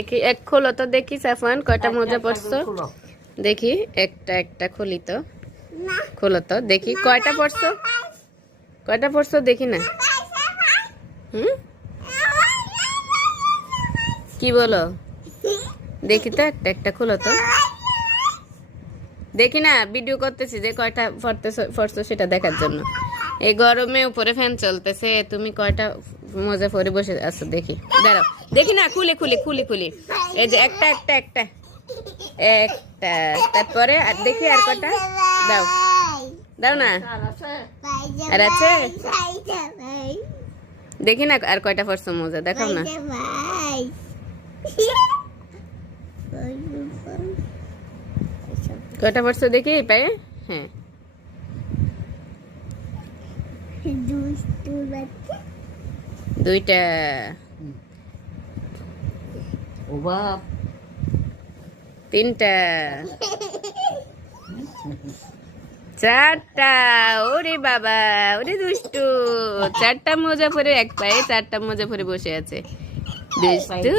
দেখি এক খোলো তো দেখি সাফান কয়টা মোজা পড়ছো? দেখি একটা একটা খুলি তো। খোলো তো দেখি কয়টা পড়ছো? কয়টা পড়ছো দেখি না। হুম? কি বলো? দেখি তো একটা একটা খোলো তো। দেখি না ভিডিও করতেছি যে কয়টা পড়তেছো পড়ছো সেটা দেখার জন্য। এই গরমে উপরে ফ্যান চলতেছে তুমি কয়টা মজা করে বসে আছো, দেখি। দাঁড়াও, দেখি না, খুলে খুলে খুলে, খুলি। এই যে একটা একটা একটা। একটা, তারপরে আর দেখি আর কটা। দাও। দাও না। আর আছে? দেখি না আর কয়টা পড়ছো মজা, দেখাও না। কয়টা পড়ছো দেখি, পায়ে? হ্যাঁ। দুইটা। ও বাপ তিনটা। চারটা। ওরে বাবা ওরে দুষ্টু। চারটা মোজা পরে এক পায়ে চারটা মোজা পরে বসে আছে। দুষ্টু।